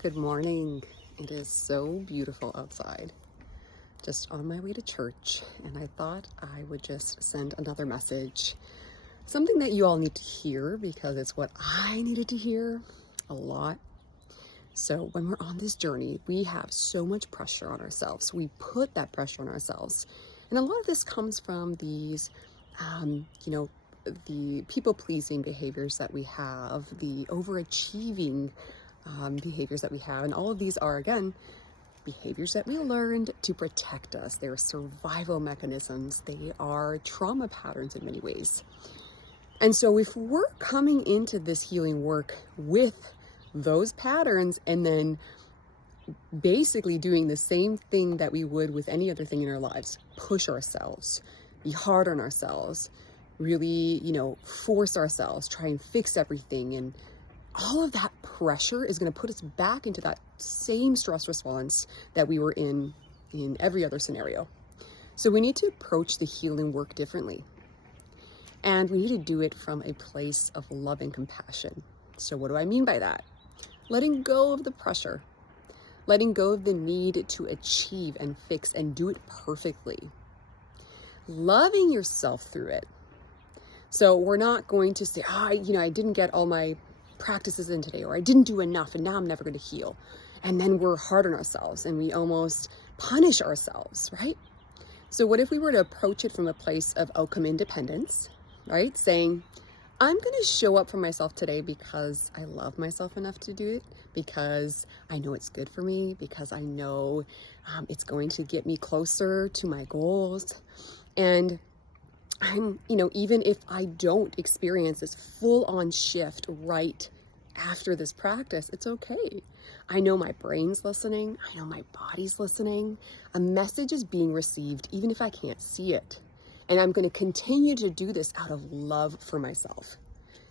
Good morning. It is so beautiful outside. Just on my way to church, and I thought I would just send another message. Something that you all need to hear because it's what I needed to hear a lot. So when we're on this journey, we have so much pressure on ourselves. We put that pressure on ourselves. And a lot of this comes from these, the people-pleasing behaviors that we have, the overachieving behaviors that we have. And all of these are, again, behaviors that we learned to protect us. They're survival mechanisms. They are trauma patterns in many ways. And so if we're coming into this healing work with those patterns and then basically doing the same thing that we would with any other thing in our lives, push ourselves, be hard on ourselves, really, force ourselves, try and fix everything, and all of that pressure is going to put us back into that same stress response that we were in every other scenario. So we need to approach the healing work differently. And we need to do it from a place of love and compassion. So what do I mean by that? Letting go of the pressure, letting go of the need to achieve and fix and do it perfectly. Loving yourself through it. So we're not going to say, I didn't get all my practices in today, or I didn't do enough and now I'm never going to heal. And then we're hard on ourselves and we almost punish ourselves, right? So what if we were to approach it from a place of outcome independence, right? Saying, I'm going to show up for myself today because I love myself enough to do it, because I know it's good for me, because I know it's going to get me closer to my goals. And I'm, even if I don't experience this full-on shift right after this practice, it's okay. I know my brain's listening. I know my body's listening. A message is being received, even if I can't see it. And I'm going to continue to do this out of love for myself.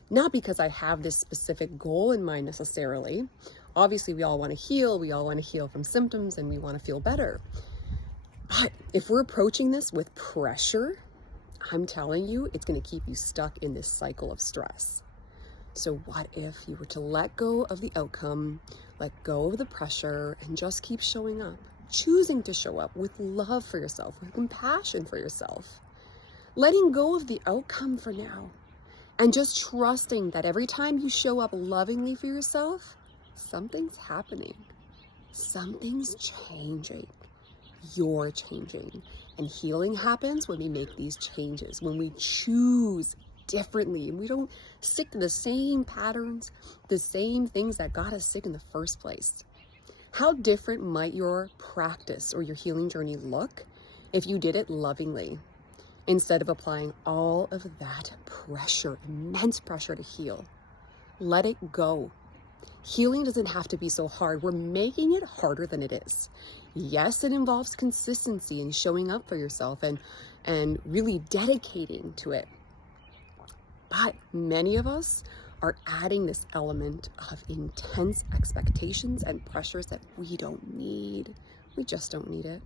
Not because I have this specific goal in mind necessarily. Obviously, we all want to heal. We all want to heal from symptoms and we want to feel better. But if we're approaching this with pressure, I'm telling you, it's going to keep you stuck in this cycle of stress. So what if you were to let go of the outcome, let go of the pressure, and just keep showing up, choosing to show up with love for yourself, with compassion for yourself, letting go of the outcome for now, and just trusting that every time you show up lovingly for yourself, something's happening, something's changing. You're changing. And healing happens when we make these changes, when we choose differently, and we don't stick to the same patterns, the same things that got us sick in the first place. How different might your practice or your healing journey look if you did it lovingly, instead of applying all of that pressure, immense pressure to heal? Let it go. Healing doesn't have to be so hard. We're making it harder than it is. Yes, it involves consistency and showing up for yourself and really dedicating to it. But many of us are adding this element of intense expectations and pressures that we don't need. We just don't need it.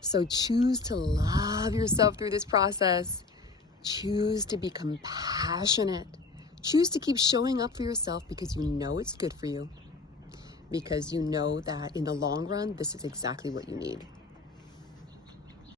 So choose to love yourself through this process. Choose to be compassionate. Choose to keep showing up for yourself because you know it's good for you. Because you know that in the long run, this is exactly what you need.